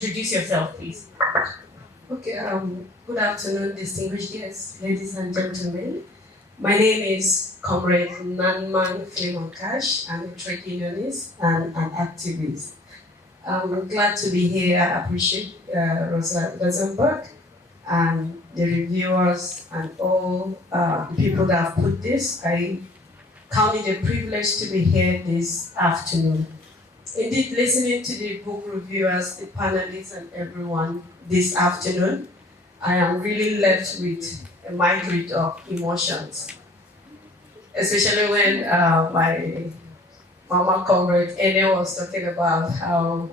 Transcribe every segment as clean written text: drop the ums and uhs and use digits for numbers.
Introduce yourself, please. Okay, good afternoon, distinguished guests, ladies and gentlemen. My name is Comrade Nanman Philemon Cash. I'm a trade unionist and an activist. I'm glad to be here. I appreciate Rosa Luxembourg and the reviewers and all the people that have put this. I count it a privilege to be here this afternoon. Indeed, listening to the book reviewers, the panelists, and everyone this afternoon, I am really left with a migrate of emotions, especially when my mama comrade Ene was talking about how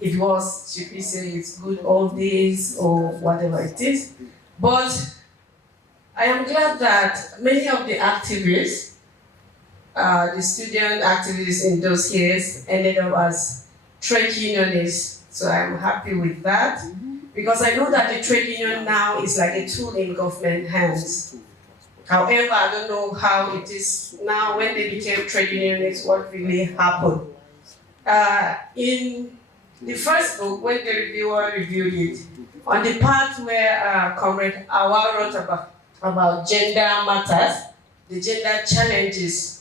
it was, should we say, it's good old days or whatever it is. But I am glad that many of the activists, the student activists in those years ended up as trade unionists. So I'm happy with that because I know that the trade union now is like a tool in government hands. However, I don't know how it is now when they became trade unionists, what really happened. In the first book, when the reviewer reviewed it, on the part where Comrade Awa wrote about gender matters, the gender challenges.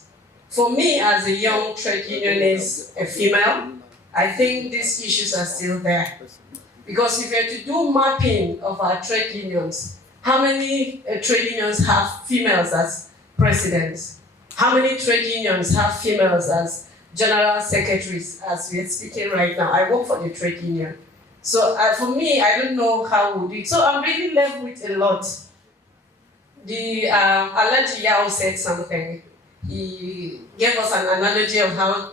For me, as a young trade unionist, a female, I think these issues are still there. Because if you're to do mapping of our trade unions, how many trade unions have females as presidents? How many trade unions have females as general secretaries, as we're speaking right now? I work for the trade union. So for me, I don't know how we do it. So I'm really left with a lot. The Alaji Yao said something. He gave us an analogy of how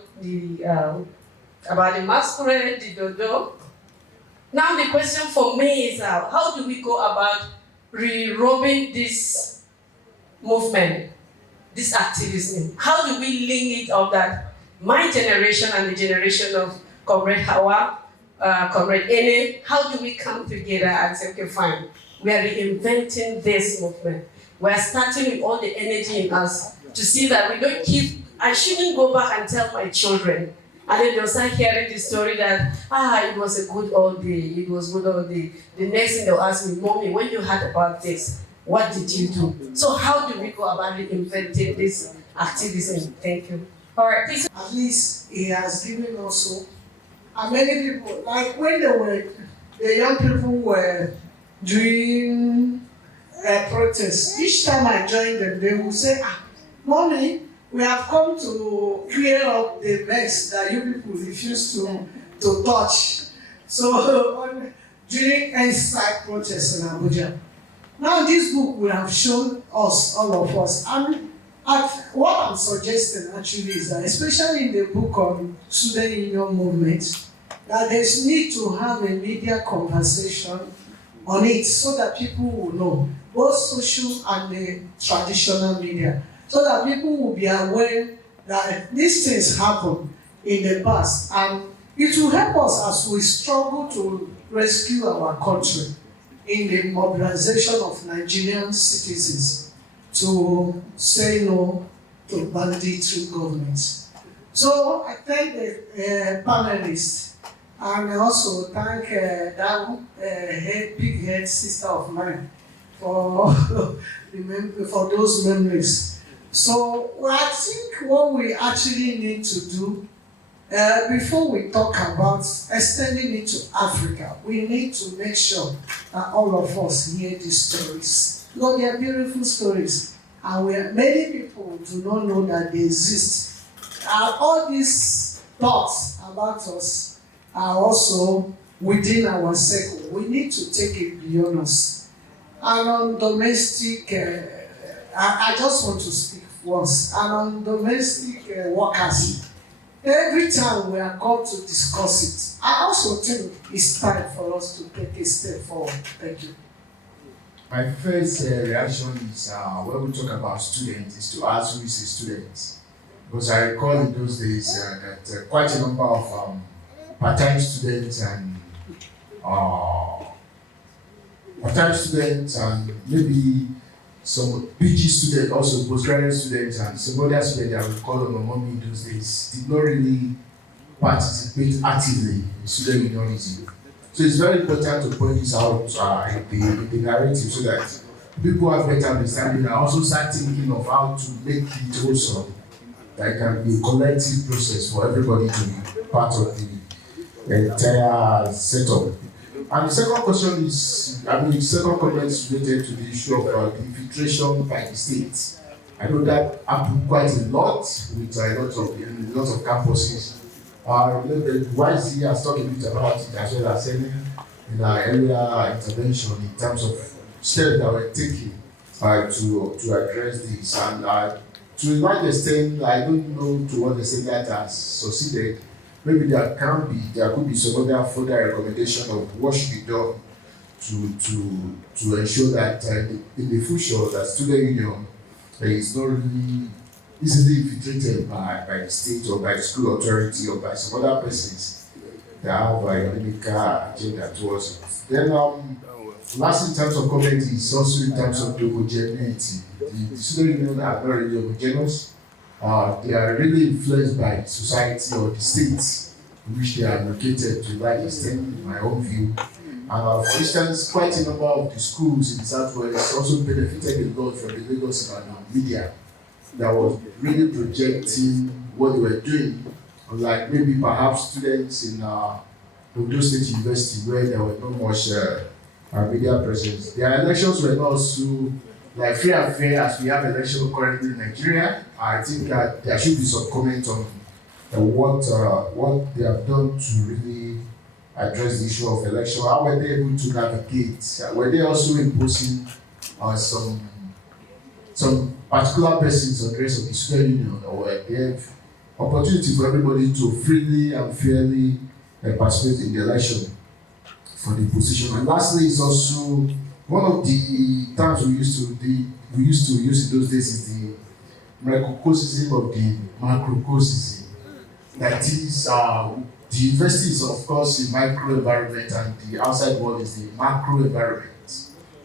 about the masquerade, the dodo. Now the question for me is how do we go about re-robing this movement, this activism? How do we link it up that my generation and the generation of Comrade Hawa, Comrade Ene, how do we come together and say, okay, fine, we are reinventing this movement. We are starting with all the energy in us to see that we don't keep, I shouldn't go back and tell my children. And then they'll start hearing the story that, it was a good old day, it was good old day. The next thing they'll ask me, Mommy, when you heard about this, what did you do? So how do we go about reinventing this activism? Thank you. All right, please. At least he has given also, and many people, like when the young people were doing a protest, each time I joined them, they would say, Mommy, we have come to clear up the mess that you people refuse to touch. So during NSAC protests in Abuja. Now this book will have shown us, all of us, and what I'm suggesting actually is that, especially in the book on student union movement, that there's need to have a media conversation on it so that people will know, both social and the traditional media, so that people will be aware that these things happen in the past, and it will help us as we struggle to rescue our country in the mobilization of Nigerian citizens to say no to banditry governments. So I thank the panelists, and I also thank that big head sister of mine for those memories. So I think what we actually need to do before we talk about extending it to Africa, we need to make sure that all of us hear these stories. Because they are beautiful stories, and many people do not know that they exist. All these thoughts about us are also within our circle. We need to take it beyond us. And on domestic, I just want to speak once. And on domestic workers, every time we are called to discuss it, I also think it's time for us to take a step forward. Thank you. My first reaction is when we talk about students, is to ask who is a student. Because I recall in those days that quite a number of part-time students and maybe some PG students, also postgraduate students, and some other students that we call on Mommy in those days did not really participate actively in student unionism. So it's very important to point this out in the narrative so that people have better understanding and also start thinking of how to make it also that can be a collective process for everybody to be part of the entire setup. And the second question is, the second comment is related to the issue of the infiltration by the state. I know that happened quite a lot with a lot of campuses. YC has talked a bit about it as well as any in our earlier intervention in terms of steps that were taken to address this. And to a large extent, I don't know to what extent that has succeeded. Maybe there could be some other further recommendation of what should be done to ensure that in the future that student union is not really easily infiltrated by the state or by the school authority or by some other persons that have a unique agenda towards it. Then last in terms of comment is also in terms of the homogeneity. The student union are not really homogeneous. They are really influenced by the society or the state in which they are located to a large extent, in my own view. And for instance, quite a number of the schools in the Southwest also benefited a lot from the Lagos media that was really projecting what they were doing, unlike maybe perhaps students in Ondo State University where there was not much media presence. Their elections were not so free and fair as we have elections currently in Nigeria. I think there should be some comment on what they have done to really address the issue of election. How were they able to navigate? Were they also imposing some particular persons on the rest of the student union, or were there opportunity for everybody to freely and fairly participate in the election for the position? And lastly, is also one of the terms we used to use in those days is the microcosm of the macrocosm. That is, the university is of course the micro environment and the outside world is the macro environment.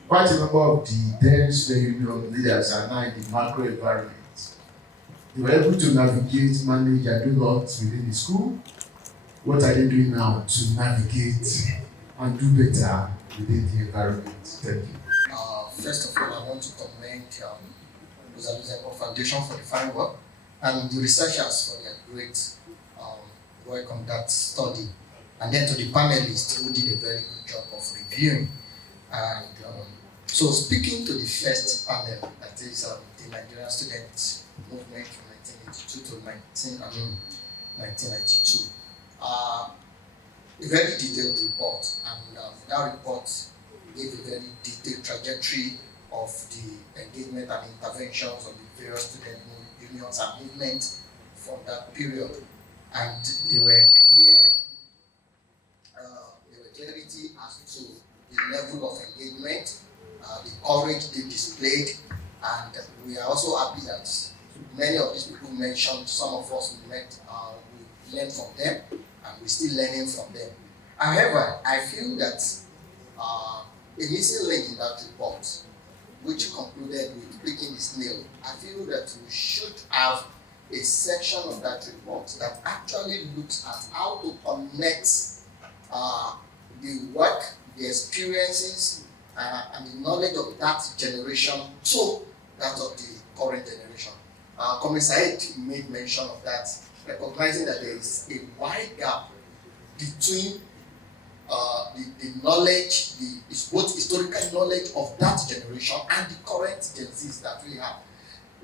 Quite a number of the then student union leaders are now in the macro environment. They were able to navigate, manage, and do lots within the school. What are they doing now to navigate and do better within the environment? Thank you. First of all, I want to commend Rosa Foundation for the fine work and the researchers for their great work on that study, and then to the panelists who did a very good job of reviewing. And so, speaking to the first panel, that is the Nigerian Student Movement from 1982 to 1992, a very detailed report, and that report gave a very detailed trajectory of the engagement and interventions of the various student unions and movements from that period. And there were clarity as to the level of engagement, the courage they displayed, and we are also happy that many of these people mentioned, some of us we met, we learned from them, and we're still learning from them. However, I feel that a missing link in that report, which concluded with pricking the snail, I feel that we should have a section of that report that actually looks at how to connect the work, the experiences, and the knowledge of that generation to that of the current generation. Commissaire made mention of that, recognizing that there is a wide gap between the knowledge, both historical knowledge of that generation and the current Gen Zs that we have.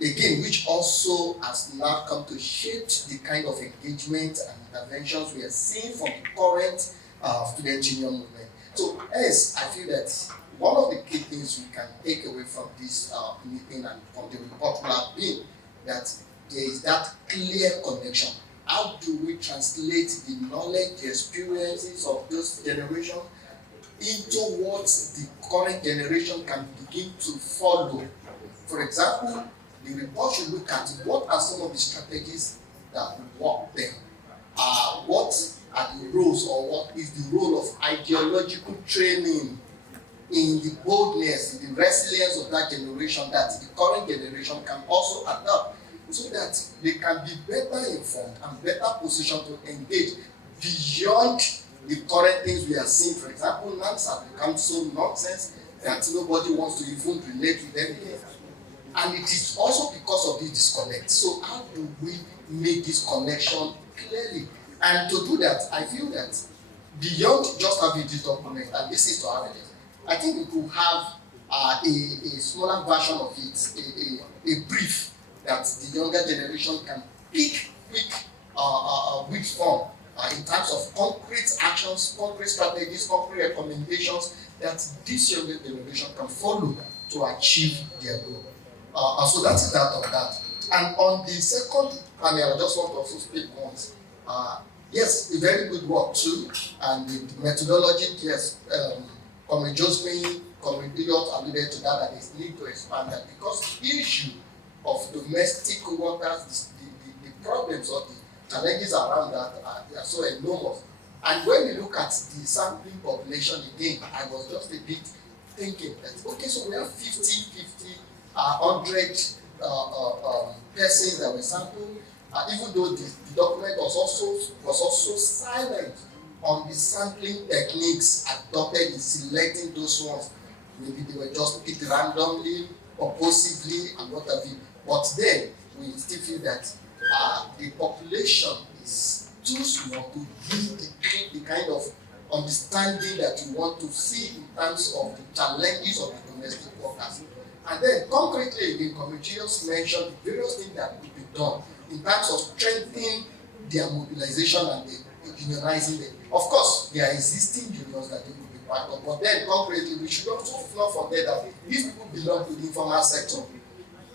Again, which also has now come to shape the kind of engagement and interventions we are seeing from the current student union movement. So, yes, I feel that one of the key things we can take away from this meeting and from the report will have been that there is that clear connection. How do we translate the knowledge, the experiences of those generations into what the current generation can begin to follow? For example, the report should look at what are some of the strategies that will work there. What are the roles, or what is the role of ideological training in the boldness, in the resilience of that generation that the current generation can also adopt, so that they can be better informed and better positioned to engage beyond the current things we are seeing. For example, NANS have become so nonsense that nobody wants to even relate with them again. And it is also because of this disconnect. So how do we make this connection clearly? And to do that, I feel that beyond just having this document, and this is to have it, I think we could have a smaller version of it, a brief that the younger generation can pick which form in terms of concrete actions, concrete strategies, concrete recommendations that this younger generation can follow to achieve their goal. So that is that on that. And on the second panel, I just want to also speak once. Yes, a very good work too, and the methodology, yes, Comrade Josephine, Comrade Elliot alluded to that, and they need to expand that because the issue of domestic workers, the problems or the challenges around that are so enormous. And when you look at the sampling population again, I was just a bit thinking that, okay, so we have 100 persons that were sampled, even though the document was also silent on the sampling techniques adopted in selecting those ones. Maybe they were just picked randomly, purposively, and what have you. But then we still feel that the population is too small to give the kind of understanding that you want to see in terms of the challenges of the domestic workers. And then concretely, again, Comrade mentioned the various things that could be done in terms of strengthening their mobilization and the unionizing them. Of course, there are existing unions that they could be part of, but then concretely, we should also not forget that these people belong to the informal sector.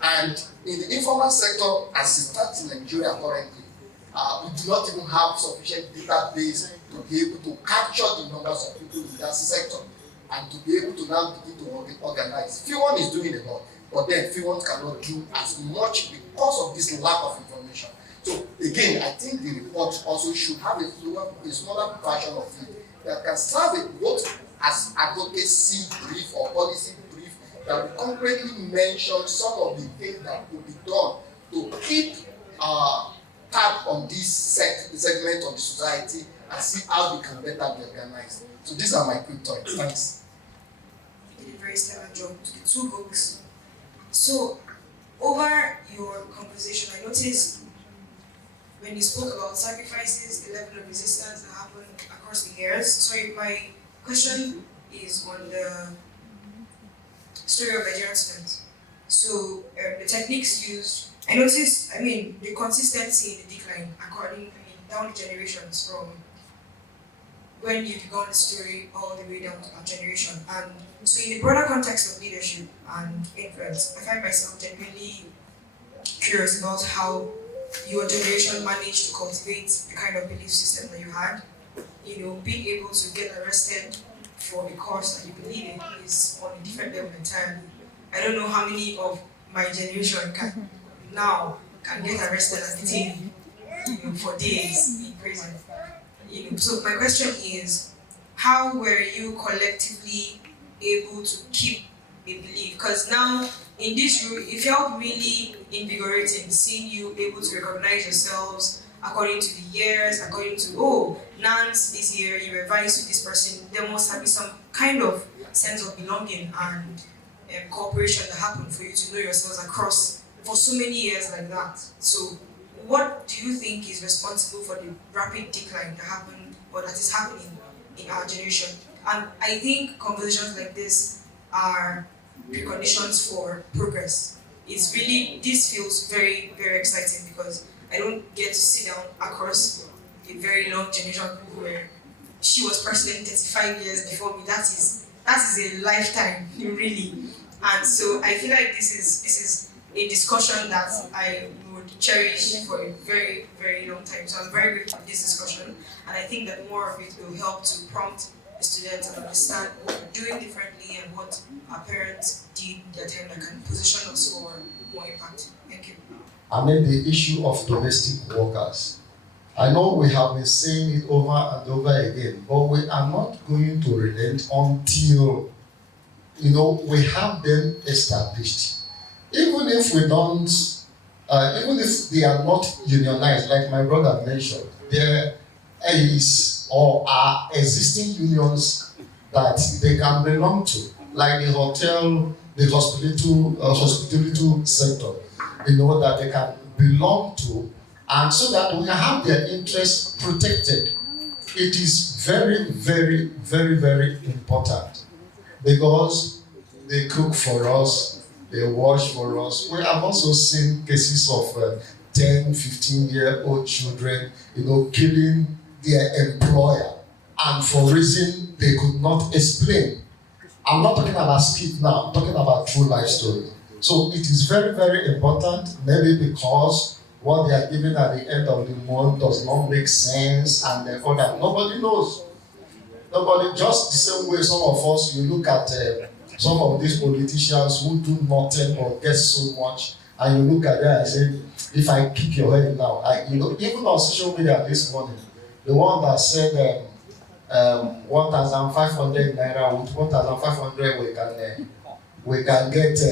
And in the informal sector, as it stands in Nigeria currently, we do not even have sufficient database to be able to capture the numbers of people in that sector and to be able to now begin to organize. FIWON is doing a lot, but then FIWON cannot do as much because of this lack of information. So again, I think the report also should have a smaller version of it that can serve both as advocacy brief or policy brief that will concretely mention some of the things that could be done to keep tab on this segment of the society and see how they can better be organized. So these are my quick thoughts. Thanks. You did a very stellar job to the 2 books. So over your conversation, I noticed when you spoke about sacrifices, the level of resistance that happened across the years. So my question is on the story of Nigerian students. So the techniques used, I noticed, the consistency in the decline down the generations from when you began the story all the way down to our generation. And so in the broader context of leadership and influence, I find myself genuinely curious about how your generation managed to cultivate the kind of belief system that you had. Being able to get arrested for a cause that you believe in is on a different level entirely. I don't know how many of my generation can get arrested and detained for days in prison. So my question is, how were you collectively able to keep a belief? Because now in this room, it felt really invigorating seeing you able to recognize yourselves according to the years, according to, NANS this year, you revised with this person. There must have been some kind of sense of belonging and cooperation that happened for you to know yourselves across for so many years like that. So what do you think is responsible for the rapid decline that happened or that is happening in our generation? And I think conversations like this are preconditions for progress. This feels very, very exciting because I don't get to sit down across a very long generation of people where she was president 35 years before me. That is a lifetime, really. And so I feel like this is a discussion that I would cherish for a very, very long time. So I'm very grateful for this discussion, and I think that more of it will help to prompt the students to understand what we're doing differently and what our parents did in their time that can position us for more impact. Thank you. The issue of domestic workers. I know we have been saying it over and over again, but we are not going to relent until we have them established. Even if we don't, even if they are not unionized, like my brother mentioned, there is or are existing unions that they can belong to, like the hotel, the hospitality sector, that they can belong to, and so that we can have their interests protected. It is very, very, very, very important because they cook for us, they wash for us. We have also seen cases of 10, 15-year-old children, killing their employer, and for reason they could not explain. I'm not talking about skit now, I'm talking about true life story. So it is very, very important, maybe because what they are giving at the end of the month does not make sense, and therefore that nobody knows. Nobody, just the same way some of us, you look at some of these politicians who do nothing or get so much, and you look at them and say, if I kick your head now, even on social media this morning, the one that said 1,500 naira, with 1,500 we can get a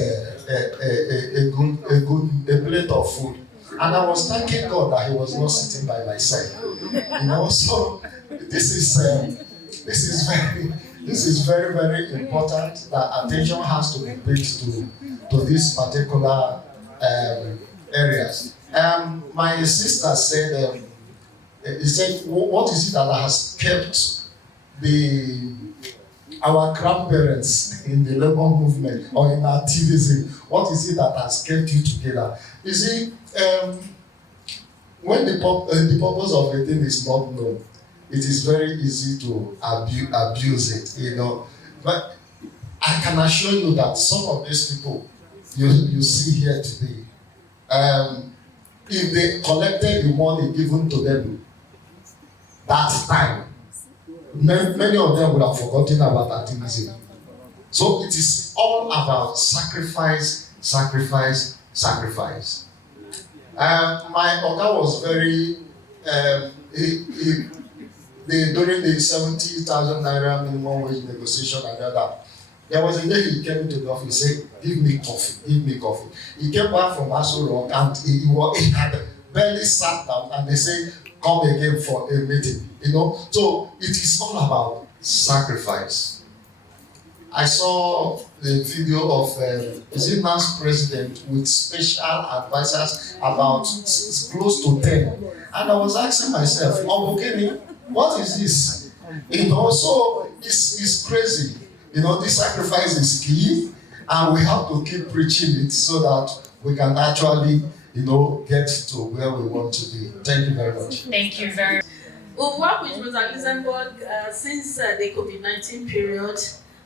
plate of food. And I was thanking God that he was not sitting by my side. So this is very, very important that attention has to be paid to these particular areas. My sister said, what is it that has kept our grandparents in the labor movement or in activism? What is it that has kept you together? You see, when the purpose of a thing is not known, it is very easy to abuse it, But I can assure you that some of these people you see here today, if they collected the money given to them that time, many of them would have forgotten about activism. So it is all about sacrifice, sacrifice, sacrifice. My Oga was very, during the 70,000 naira minimum wage negotiation and all that, there was a day he came into the office and said, give me coffee. He came back from Aso Rock and he had barely sat down, and they say, come again for a meeting, So it is all about sacrifice. I saw the video of Zimbabwe's president with special advisors, about close to 10. And I was asking myself, what is this? So it's crazy. This sacrifice is key, and we have to keep preaching it so that we can actually, get to where we want to be. Thank you very much. Thank you very much. We work with Rosa Luxembourg since the COVID-19 period,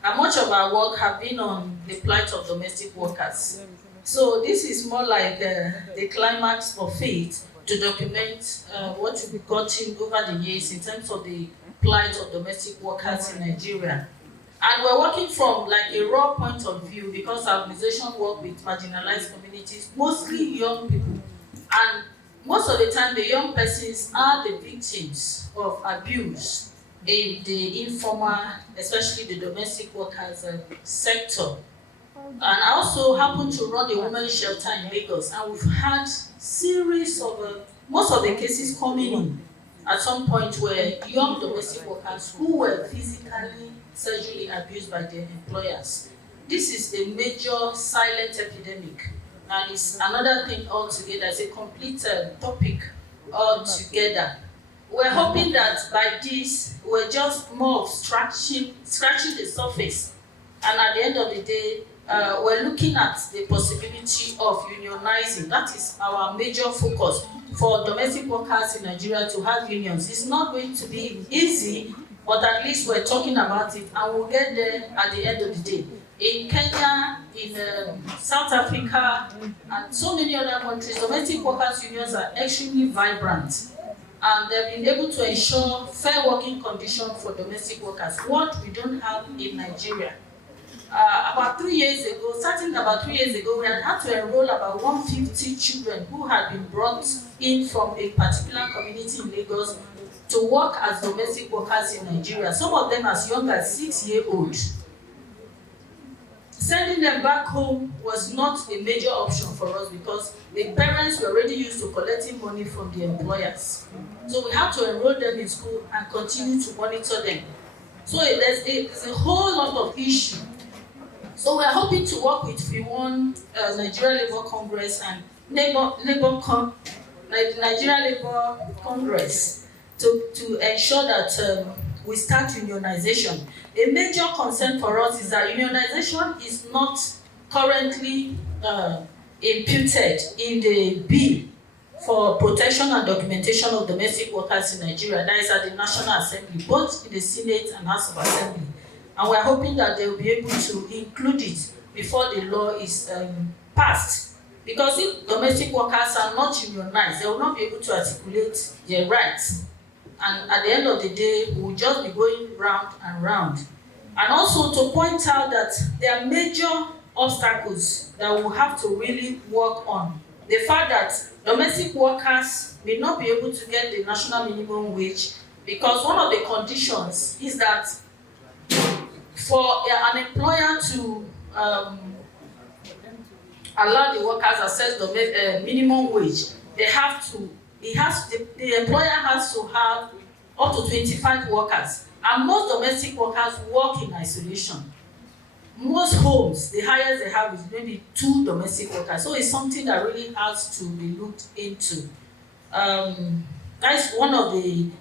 and much of our work have been on the plight of domestic workers. So this is more like the climax of faith to document what we've gotten over the years in terms of the plight of domestic workers in Nigeria. And we're working from like a raw point of view because our organization works with marginalized communities, mostly young people. And most of the time, the young persons are the victims of abuse in the informal, especially the domestic workers sector. And I also happen to run a women's shelter in Lagos, and we've had series of, most of the cases coming in at some point where young domestic workers who were physically, sexually abused by their employers. This is a major silent epidemic, and it's another thing altogether. It's a complete topic altogether. We're hoping that by this, we're just more of scratching the surface, and at the end of the day, we're looking at the possibility of unionizing. That is our major focus for domestic workers in Nigeria to have unions. It's not going to be easy, but at least we're talking about it, and we'll get there at the end of the day. In Kenya, in South Africa, and so many other countries, domestic workers unions are extremely vibrant, and they've been able to ensure fair working conditions for domestic workers, what we don't have in Nigeria. About 3 years ago, we had to enroll about 150 children who had been brought in from a particular community in Lagos to work as domestic workers in Nigeria. Some of them as young as 6-year-old. sending them back home was not a major option for us because the parents were already used to collecting money from the employers. So we had to enroll them in school and continue to monitor them. So there's a whole lot of issue. So we're hoping to work with FIWON, Nigeria Labour Congress, and Nigeria Labour Congress to ensure that we start unionization. A major concern for us is that unionization is not currently imputed in the bill for protection and documentation of domestic workers in Nigeria. That is at the National Assembly, both in the Senate and House of Assembly. And we're hoping that they will be able to include it before the law is passed. Because if domestic workers are not unionized, they will not be able to articulate their rights. And at the end of the day, we will just be going round and round. And also to point out that there are major obstacles that we will have to really work on. The fact that domestic workers may not be able to get the national minimum wage because one of the conditions is that for an employer to allow the workers access the minimum wage, the employer has to have up to 25 workers, and most domestic workers work in isolation. Most homes, the highest they have is maybe 2 domestic workers, so it's something that really has to be looked into. That's one of the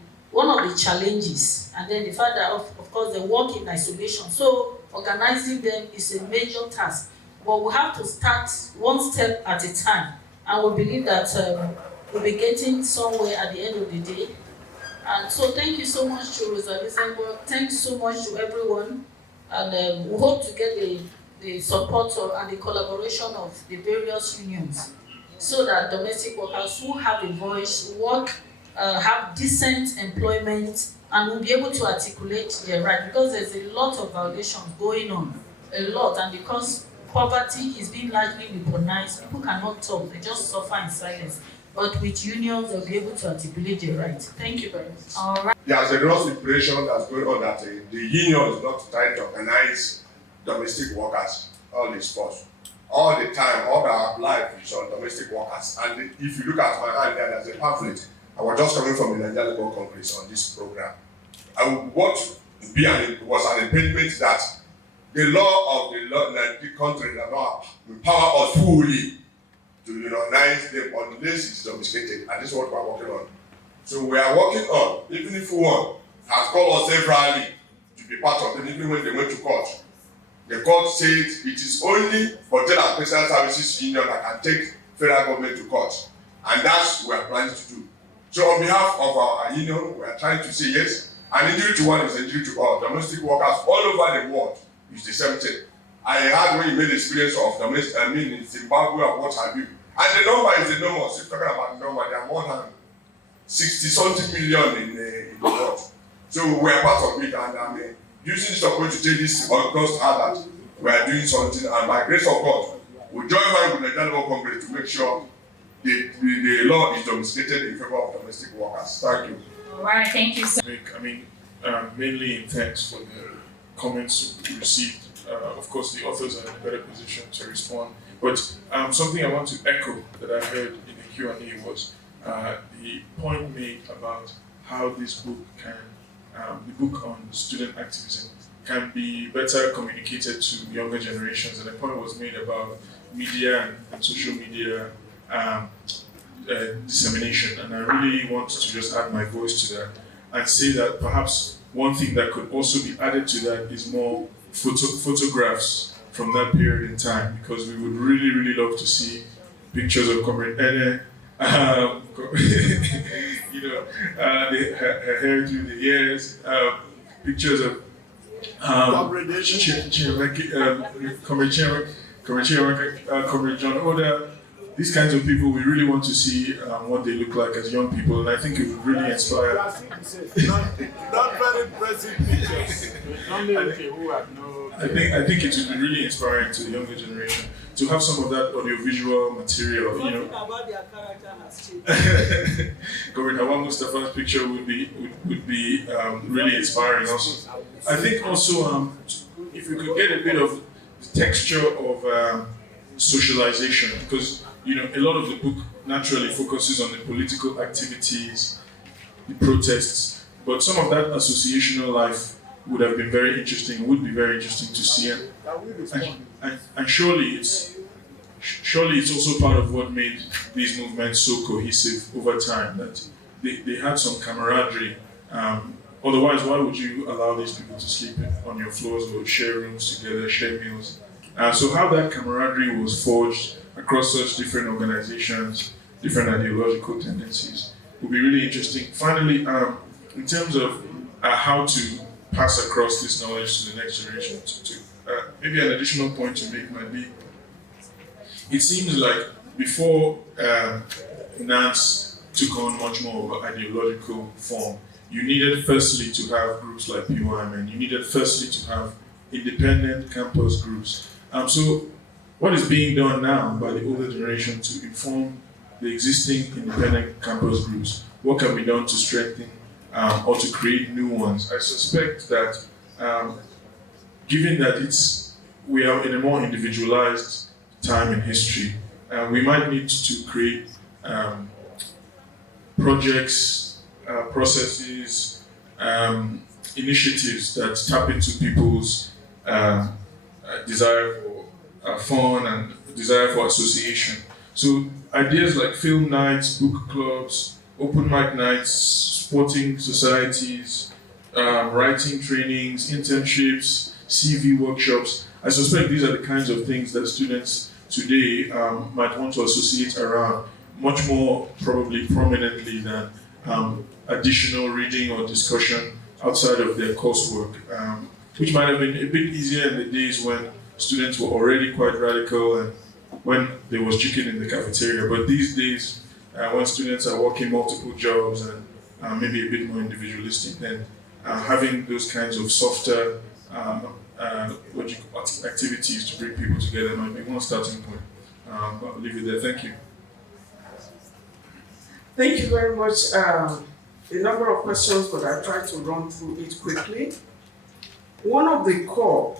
challenges, and then the fact that of course they work in isolation, so organizing them is a major task. But we have to start one step at a time, and we believe that we'll be getting somewhere at the end of the day. And so thank you so much to Rosa Luxembourg. Thanks so much to everyone, and we hope to get the support and the collaboration of the various unions, so that domestic workers who have a voice work, have decent employment, and will be able to articulate their right, because there's a lot of violations going on, a lot, and because poverty is being largely weaponized, people cannot talk, they just suffer in silence. But with unions, they'll be able to articulate their rights. Thank you very much. All right. There's a lot of impression that's going on that the union is not trying to organize domestic workers all this force. All the time, all our life is on domestic workers. And if you look at my hand there's a pamphlet. I was just coming from the Nigeria Labour Congress on this program. And what was an impediment that the law of the country does not empower us fully to unionize them unless it's domesticated, and this is what we're working on. So we are working on, even if FIWON has called us severally to be part of them, even when they went to court. The court said it is only Hotel and Personal Services Union that can take federal government to court, and that's what we are planning to do. So on behalf of our union, we are trying to say yes, an injury to one is an injury to all. Domestic workers all over the world is the same thing. I had when you made the experience of in Zimbabwe and what have you. And the number is the number, so talking about the number, there are more than 60-something million in the world. So we are part of it, and using this opportunity to take this August out that we are doing something, and by grace of God, we join hands with the Nigeria Labour Congress to make sure the law is domesticated in favor of domestic workers. Thank you. All right, thank you so Mainly in thanks for the comments we received. Of course, the authors are in a better position to respond. But something I want to echo that I heard in the Q&A was the point made about how this book can, the book on student activism, can be better communicated to younger generations. And the point was made about media and social media dissemination. And I really want to just add my voice to that and say that perhaps one thing that could also be added to that is more photographs from that period in time, because we would really, really love to see pictures of Comrade Ene, her hair through the years, pictures of Comrade John Oda. These kinds of people, we really want to see what they look like as young people, and I think it would really inspire. Not very impressive pictures. I think it would be really inspiring to the younger generation to have some of that audiovisual material. About their character has changed. Comrade Hawa Mustafa's picture would be really inspiring also. I think also if we could get a bit of texture of socialization, because a lot of the book naturally focuses on the political activities, the protests, but some of that associational life would have been very interesting, would be very interesting to see, and surely it's also part of what made these movements so cohesive over time, that they had some camaraderie. Otherwise, why would you allow these people to sleep on your floors or share rooms together, share meals? So how that camaraderie was forged across such different organizations, different ideological tendencies, will be really interesting. Finally, in terms of how to pass across this knowledge to the next generation, maybe an additional point to make might be, it seems like before NANS took on much more of an ideological form, you needed firstly to have groups like PYM, and you needed firstly to have independent campus groups. So what is being done now by the older generation to inform the existing independent campus groups? What can be done to strengthen or to create new ones? I suspect that given that we are in a more individualized time in history, we might need to create projects, processes, initiatives that tap into people's desire for fun and desire for association. So ideas like film nights, book clubs, open mic nights, sporting societies, writing trainings, internships, CV workshops. I suspect these are the kinds of things that students today might want to associate around much more probably prominently than additional reading or discussion outside of their coursework, which might have been a bit easier in the days when students were already quite radical and when there was chicken in the cafeteria. But these days, when students are working multiple jobs and maybe a bit more individualistic, then having those kinds of softer activities to bring people together might be one starting point. I'll leave it there. Thank you. Thank you very much. A number of questions, but I'll try to run through it quickly. One of the core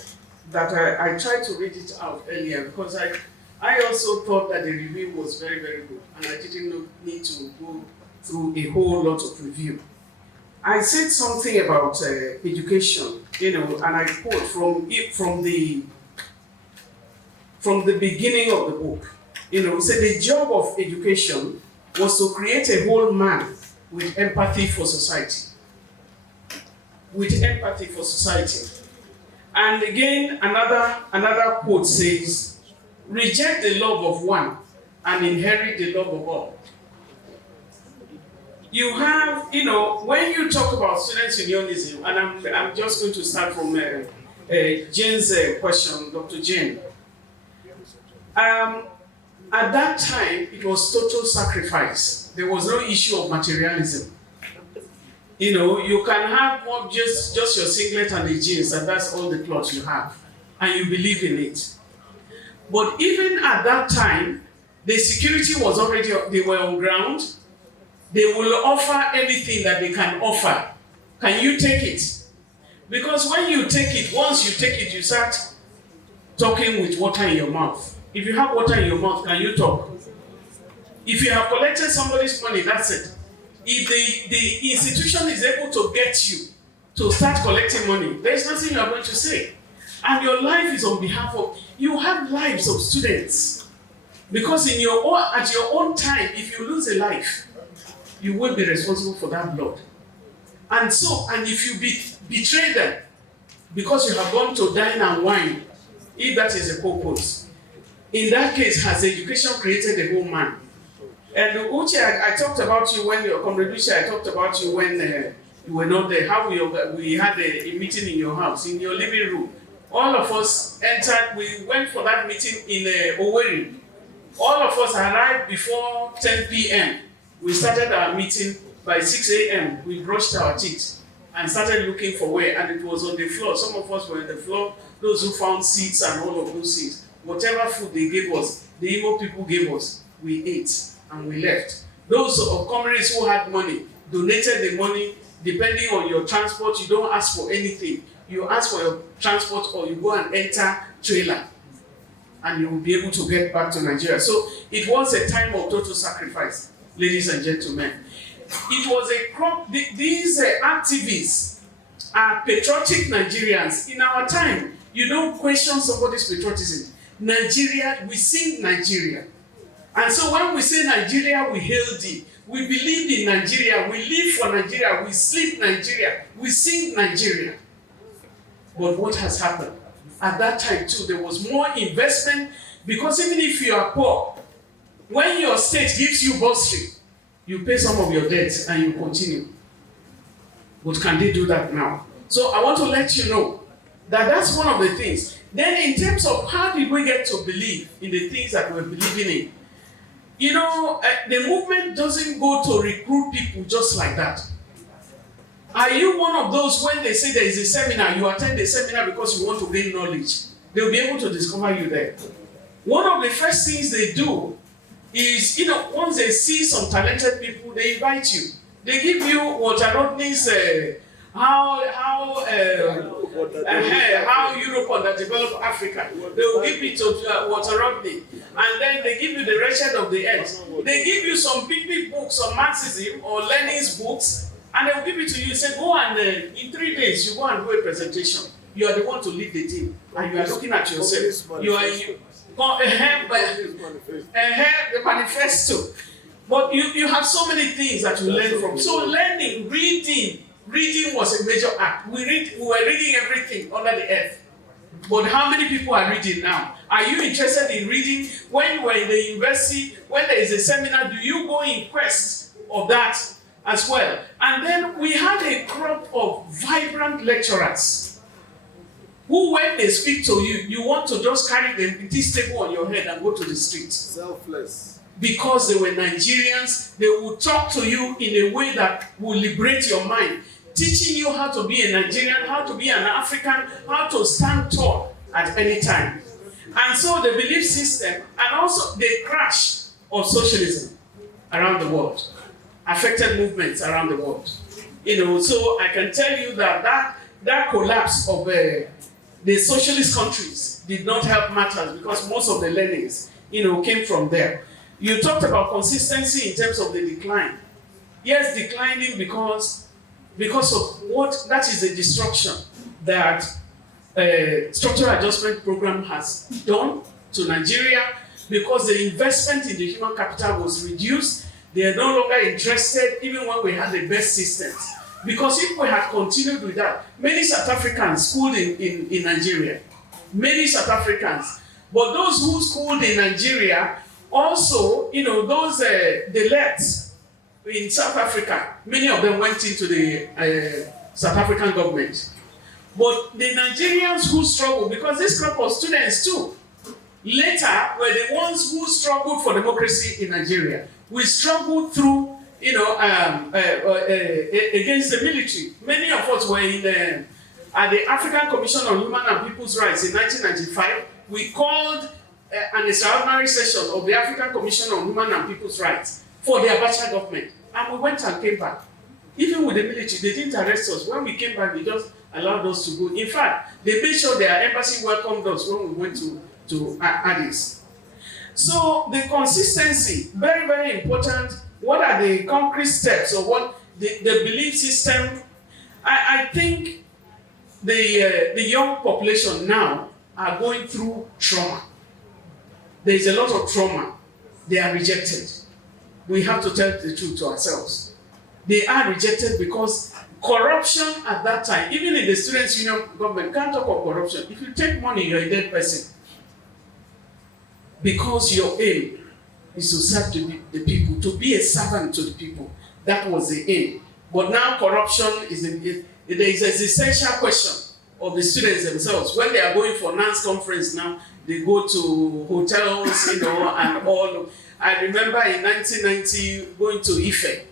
that I tried to read it out earlier because I also thought that the review was very, very good, and I didn't need to go through a whole lot of review. I said something about education, and I quote from the beginning of the book. We said the job of education was to create a whole man with empathy for society. With empathy for society. And again, another quote says, reject the love of one and inherit the love of all. You have, when you talk about student unionism, and I'm just going to start from Jane's question, Dr. Jane. At that time, it was total sacrifice. There was no issue of materialism. You can have just your singlet and the jeans, and that's all the clothes you have, and you believe in it. But even at that time, the security was already, they were on ground. They will offer anything that they can offer. Can you take it? Because when you take it, once you take it, you start talking with water in your mouth. If you have water in your mouth, can you talk? If you have collected somebody's money, that's it. If the institution is able to get you to start collecting money, there's nothing you are going to say. And your life is on behalf of, you have lives of students. Because at your own time, if you lose a life, you will be responsible for that blood. And if you betray them, because you have gone to dine and wine, if that is a purpose, in that case, has education created a whole man? And Uche, I talked about you when Comrade Uche, I talked about you when you were not there. How we had a meeting in your house, in your living room. All of us entered. We went for that meeting in Owerri. All of us arrived before 10 p.m. We started our meeting by 6 a.m. We brushed our teeth and started looking for where, and it was on the floor. Some of us were on the floor. Those who found seats and all of those things. Whatever food they gave us, the Igbo people gave us, we ate and we left. Those of comrades who had money donated the money. Depending on your transport, you don't ask for anything. you ask for your transport or you go and enter trailer and you will be able to get back to Nigeria. So it was a time of total sacrifice, ladies and gentlemen. It was a crop, these activists are patriotic Nigerians. In our time, you don't question somebody's patriotism. Nigeria, we sing Nigeria. And so when we say Nigeria, we hail thee. We believe in Nigeria, we live for Nigeria, we sleep Nigeria, we sing Nigeria. But what has happened? At that time too, there was more investment, because even if you are poor, when your state gives you bursary, you pay some of your debts and you continue. But can they do that now? So I want to let you know that that's one of the things. Then in terms of how did we get to believe in the things that we're believing in, you know, the movement doesn't go to recruit people just like that. Are you one of those, when they say there is a seminar, you attend the seminar because you want to gain knowledge? They'll be able to discover you there. One of the first things they do is, you know, once they see some talented people, they invite you. They give you Walter Rodney's how Europe underdeveloped Africa. They will give it to Walter Rodney, and then they give you the Wretched of the Earth. They give you some big books on Marxism or Lenin's books, and they will give it to you. Say, go and in 3 days you go and do a presentation. You are the one to lead the team, and you are looking at yourself. You are the manifesto. But you have so many things that you learn from. So learning, reading was a major act. We were reading everything under the earth. But how many people are reading now? Are you interested in reading? When you were in the university, when there is a seminar, do you go in quest of that as well? And then we had a crop of vibrant lecturers who, when they speak to you, you want to just carry this table on your head and go to the street. Selfless. Because they were Nigerians, they would talk to you in a way that will liberate your mind, teaching you how to be a Nigerian, how to be an African, how to stand tall at any time. And so the belief system, and also the crash of socialism around the world, affected movements around the world. You know, so I can tell you that collapse of the socialist countries did not help matters, because most of the learnings, you know, came from there. You talked about consistency in terms of the decline. Yes, declining because of what, that is the destruction that structural adjustment program has done to Nigeria, because the investment in the human capital was reduced. They are no longer interested, even when we had the best systems. Because if we had continued with that, many South Africans schooled in Nigeria, many South Africans, but those who schooled in Nigeria also, you know, those the left in South Africa, many of them went into the South African government. But the Nigerians who struggled, because this crop of students too, later were the ones who struggled for democracy in Nigeria. We struggled through, you know, against the military. Many of us were in at the African Commission on Human and People's Rights in 1995. We called an extraordinary session of the African Commission on Human and People's Rights for the Abacha government. And we went and came back. Even with the military, they didn't arrest us. When we came back, they just allowed us to go. In fact, they made sure their embassy welcomed us when we went to Addis. So the consistency, very, very important. What are the concrete steps, or what the belief system? I think the young population now are going through trauma. There is a lot of trauma. They are rejected. We have to tell the truth to ourselves. They are rejected because corruption at that time, even in the students' union government, can't talk of corruption. If you take money, you're a dead person. Because your aim is to serve the people, to be a servant to the people. That was the aim. But now corruption is there is an essential question of the students themselves. When they are going for NANS conference now, they go to hotels, you know, and all. I remember in 1990 going to Ife.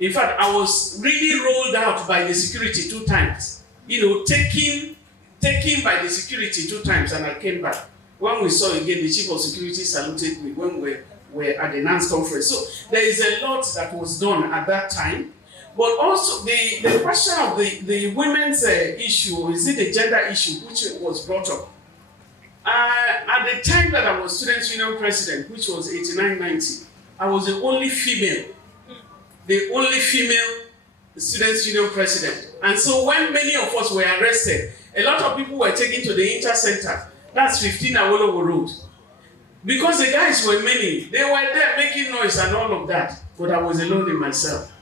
In fact, I was really rolled out by the security 2 times. You know, taken by the security 2 times, and I came back. When we saw again, the chief of security saluted me when we were at the NANS conference. So there is a lot that was done at that time. But also the question of the women's issue, is it the gender issue, which was brought up. At the time that I was Students' Union President, which was 89-90, I was the only female Students' Union President. And so when many of us were arrested, a lot of people were taken to the Inter Center, that's 15 Awolowo Road. Because the guys were many, they were there making noise and all of that, but I was alone in myself.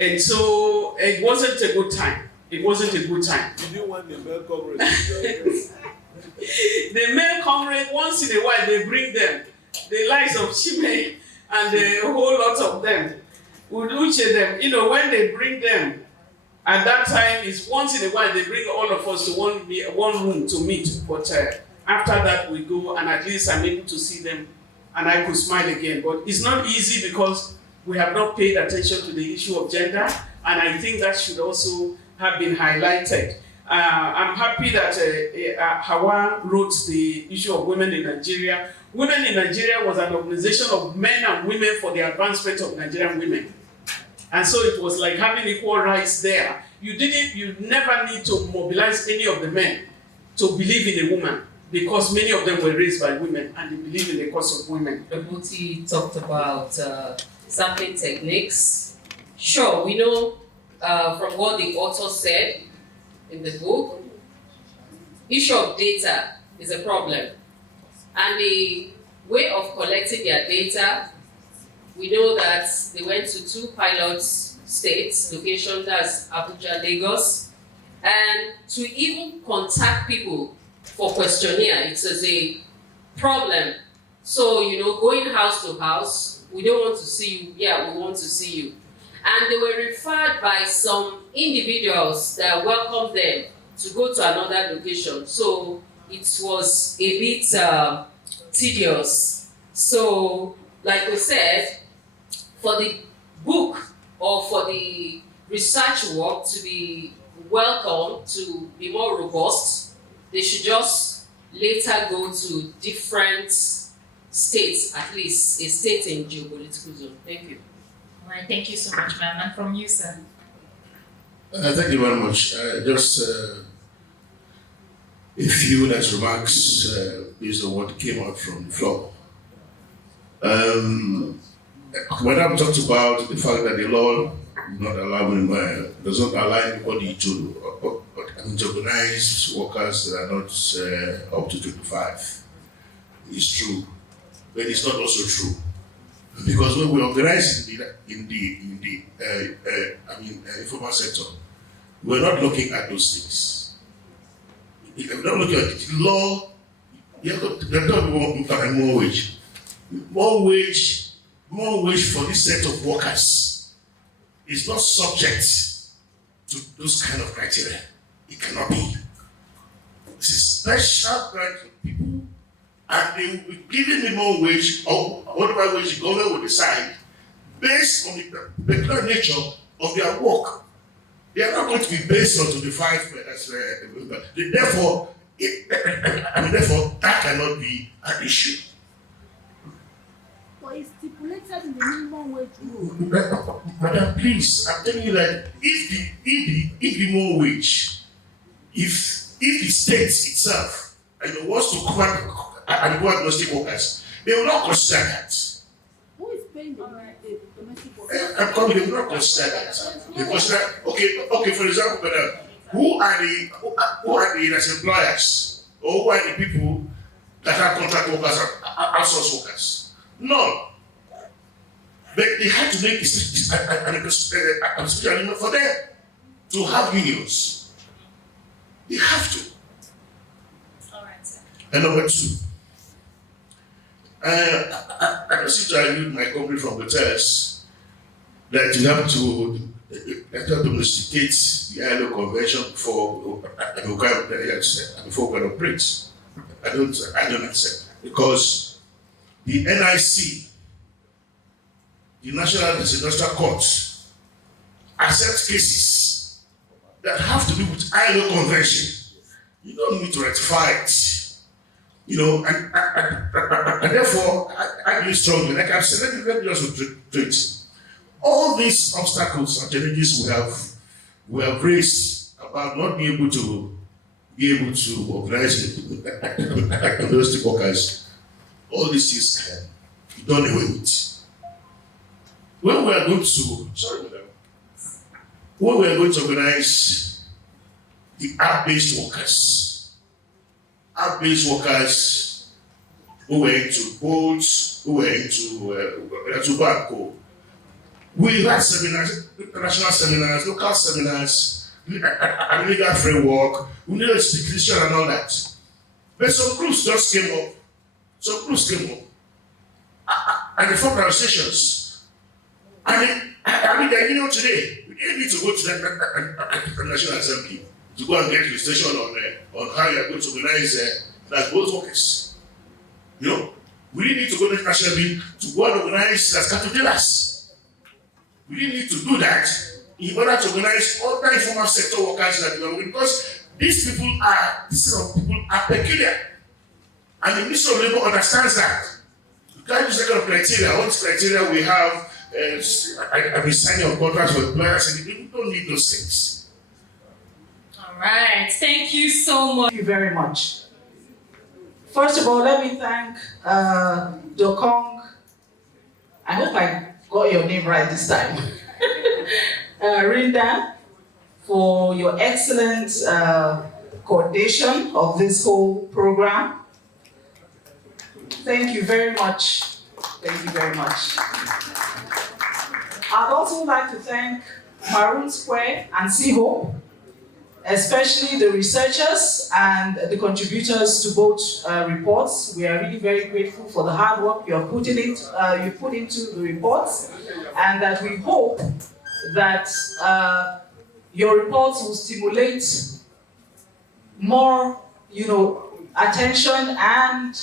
And so it wasn't a good time. It wasn't a good time. Did you want the male comrade? The male comrade, once in a while, they bring them. The likes of Chime and a whole lot of them. Uche them, you know, when they bring them, at that time, it's once in a while, they bring all of us to one room to meet. But after that, we go, and at least I'm able to see them, and I could smile again. But it's not easy because we have not paid attention to the issue of gender, and I think that should also have been highlighted. I'm happy that Hawa wrote the issue of women in Nigeria. Women in Nigeria was an organization of men and women for the advancement of Nigerian women. And so it was like having equal rights there. You never need to mobilize any of the men to believe in a woman, because many of them were raised by women and they believe in the cause of women. Obuti talked about sampling techniques. Sure, we know from what the author said in the book, issue of data is a problem. And the way of collecting their data, we know that they went to 2 pilot states, locations, that's Abuja, Lagos, and to even contact people for questionnaire, it is a problem. So, you know, going house to house, we don't want to see you, yeah, we want to see you. And they were referred by some individuals that welcomed them to go to another location. So it was a bit tedious. So, like we said, for the book or for the research work to be welcome, to be more robust, they should just later go to different states, at least a state in geopolitical zone. Thank you. All right, thank you so much, ma'am. And from you, sir. Thank you very much. Just a few last remarks based on what came out from the floor. Madam talked about the fact that the law not allowing does not allow anybody to organize workers that are not up to 25. It's true, but it's not also true, because when we organize in the informal sector, we're not looking at those things. We're not looking at the law. You have to more wage. More wage for this set of workers is not subject to those kind of criteria. It cannot be. It's a special grant for people, and they will be giving me more wage or whatever wage the government will decide based on the particular nature of their work. They are not going to be based on 25. Therefore, that cannot be an issue. But it's stipulated in the minimum wage. Madam, please, I'm telling you that if the more wage, if the state itself wants to cover domestic workers, they will not consider that. Who is paying the domestic workers? I'm coming, they will not consider that. They consider, okay, for example, madam, who are the employers, or who are the people that are contract workers and outsource workers? None. But they had to make a special arrangement for them to have unions. They have to. All right, sir. And number 2, I consider I read my copy from the test that you have to domesticate the ILO convention before we can operate. I don't accept that, because the NIC, the National Industrial Court, accepts cases that have to do with ILO convention. You don't need to ratify it, and therefore I believe strongly. Like I've said, let me just do it. all these obstacles and challenges we have raised about not being able to organize domestic workers, all these things can be done away with. When we are going to organize the app-based workers who were into boats, who were into tobacco, we had seminars, international seminars, local seminars, a legal framework, we needed institution and all that. But some groups just came up. And they formed organizations. The union today, we didn't need to go to the National Assembly to go and get legislation on how you are going to organize as both workers. You know, we didn't need to go to the National Assembly to go and organize as cattle dealers. We didn't need to do that in order to organize other informal sector workers that we are, because these people are peculiar. And the Ministry of Labour understands that. You can't use that kind of criteria. What criteria we have, I've been signing of contracts with employers, and we don't need those things. All right, thank you so much. Thank you very much. First of all, let me thank Dokong. I hope I got your name right this time. Rinda, for your excellent coordination of this whole program. Thank you very much. Thank you very much. I'd also like to thank Maroon Square and Seahope, especially the researchers and the contributors to both reports. We are really very grateful for the hard work you put into the reports, and that we hope that your reports will stimulate more, attention and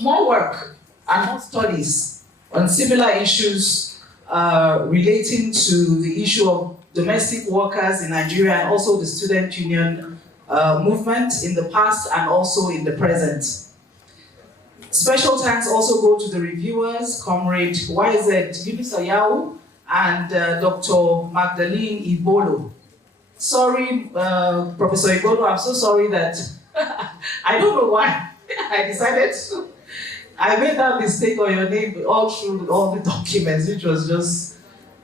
more work and more studies on similar issues relating to the issue of domestic workers in Nigeria, and also the student union movement in the past and also in the present. Special thanks also go to the reviewers, Comrade YZ Yunus Ayahu and Dr. Magdalene Ibolo. Sorry, Professor Ibolo, I'm so sorry that I don't know why I decided to. I made that mistake on your name all through all the documents, which was just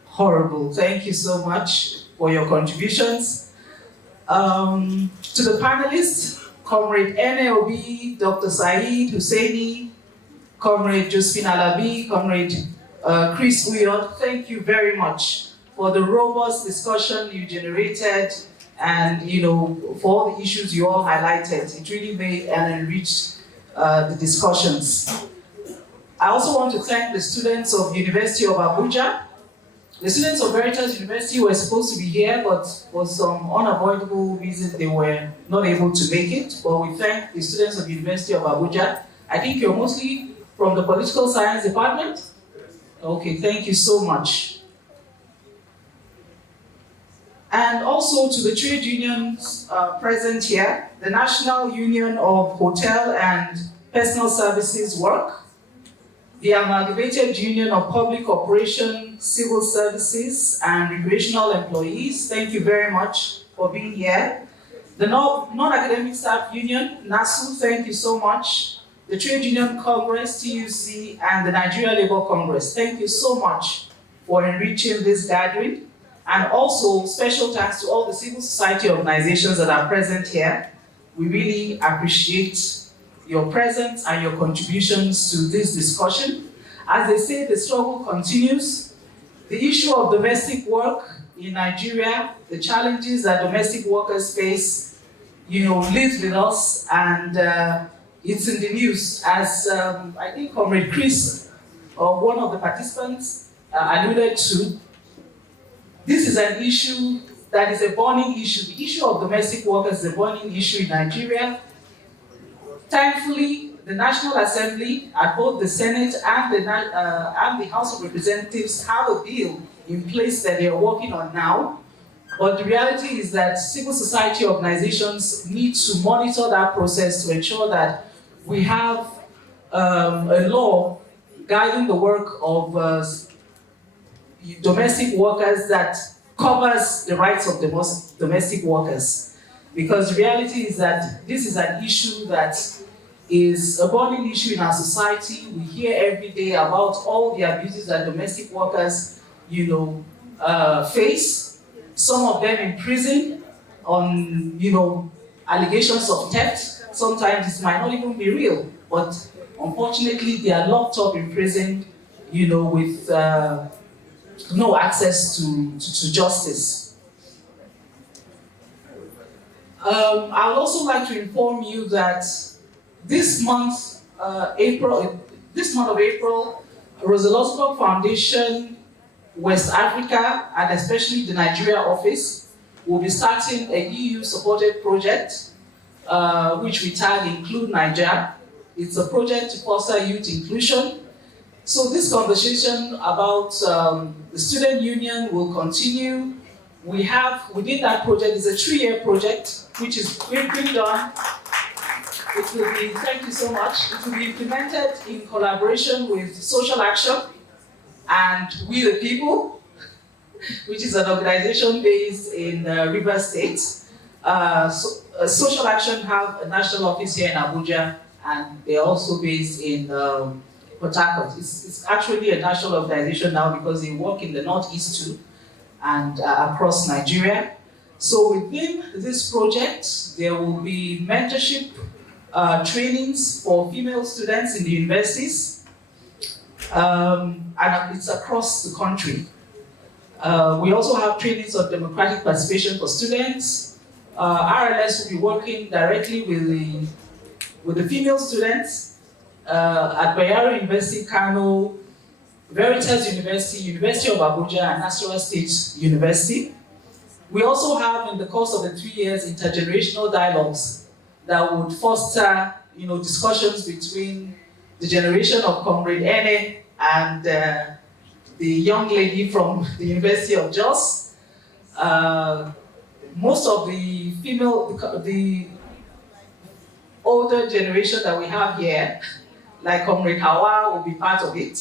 horrible. Thank you so much for your contributions. To the panelists, Comrade NLB, Dr. Saeed Husseini, Comrade Josephine Alabi, Comrade Chris Uyod, thank you very much for the robust discussion you generated and for all the issues you all highlighted. It really made and enriched the discussions. I also want to thank the students of University of Abuja. The students of Veritas University were supposed to be here, but for some unavoidable reason, they were not able to make it. But we thank the students of University of Abuja. I think you're mostly from the Political Science Department? Okay, thank you so much. And also to the trade unions present here, the National Union of Hotel and Personal Services Work, the Amalgamated Union of Public Corporation, Civil Services and Recreational Employees, thank you very much for being here. The Non-Academic Staff Union, NASU, thank you so much. The Trade Union Congress, TUC, and the Nigeria Labour Congress, thank you so much for enriching this gathering. And also, special thanks to all the civil society organizations that are present here. We really appreciate your presence and your contributions to this discussion. As they say, the struggle continues. The issue of domestic work in Nigeria, the challenges that domestic workers face, lives with us, and it's in the news. As I think Comrade Chris, or one of the participants, alluded to, this is an issue that is a burning issue. The issue of domestic workers is a burning issue in Nigeria. Thankfully, the National Assembly, at both the Senate and the House of Representatives, have a bill in place that they are working on now. But the reality is that civil society organizations need to monitor that process to ensure that we have a law guiding the work of domestic workers that covers the rights of domestic workers. Because the reality is that this is an issue that is a burning issue in our society. We hear every day about all the abuses that domestic workers, face. Some of them in prison on, allegations of theft. Sometimes it might not even be real, but unfortunately they are locked up in prison, with no access to justice. I would also like to inform you that this month of April, Rosa Luxemburg Foundation, West Africa, and especially the Nigeria office, will be starting a EU-supported project, which we tag Include Niger. It's a project to foster youth inclusion. So this conversation about the student union will continue. Within that project, it's a 3-year project, which is being done. It will be, thank you so much, it will be implemented in collaboration with Social Action and We the People, which is an organization based in Rivers State. Social Action have a national office here in Abuja, and they're also based in Port Harcourt. It's actually a national organization now because they work in the Northeast too, and across Nigeria. So within this project, there will be mentorship trainings for female students in the universities, and it's across the country. We also have trainings on democratic participation for students. RLS will be working directly with the female students at Bayero University, Kano, Veritas University, University of Abuja, and Nasarawa State University. We also have, in the course of the 3 years, intergenerational dialogues that would foster, discussions between the generation of Comrade Ene and the young lady from the University of Jos. Most of the older generation that we have here, like Comrade Hawa, will be part of it.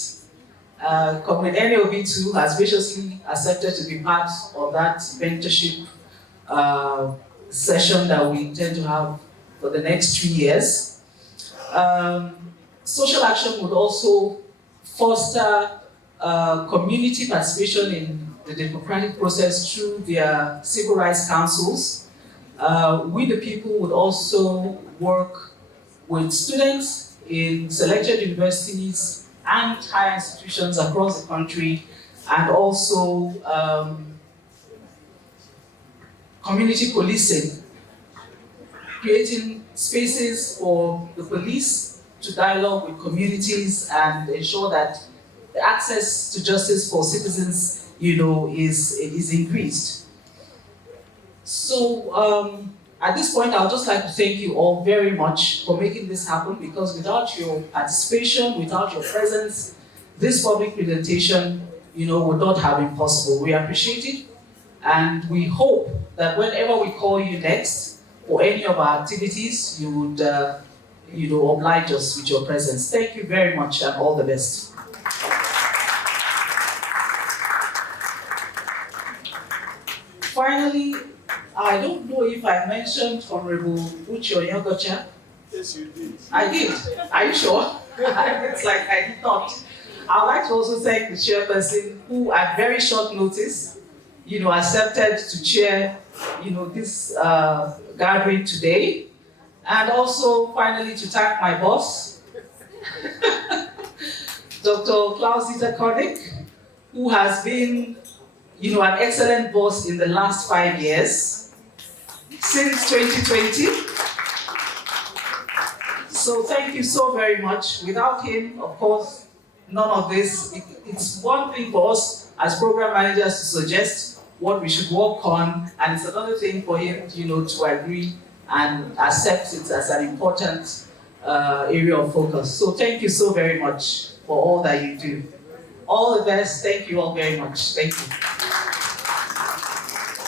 Comrade Ene Obi too has graciously accepted to be part of that mentorship session that we intend to have for the next 3 years. Social Action would also foster community participation in the democratic process through their civil rights councils. We the People would also work with students in selected universities and higher institutions across the country, and also community policing, creating spaces for the police to dialogue with communities and ensure that the access to justice for citizens, is increased. So at this point, I would just like to thank you all very much for making this happen, because without your participation, without your presence, this public presentation, would not have been possible. We appreciate it, and we hope that whenever we call you next for any of our activities, you would, oblige us with your presence. Thank you very much, and all the best. Finally, I don't know if I mentioned Honorable Uche Onyegocha. Yes, you did. I did. Are you sure? It's like I did not. I'd like to also thank the chairperson who, at very short notice, accepted to chair, this gathering today. And also, finally, to thank my boss, Dr. Klaus-Dieter Koenig, who has been, an excellent boss in the last 5 years, since 2020. So thank you so very much. Without him, of course, none of this. It's one thing for us as program managers to suggest what we should work on, and it's another thing for him, to agree and accept it as an important area of focus. So thank you so very much for all that you do. All the best. Thank you all very much. Thank you.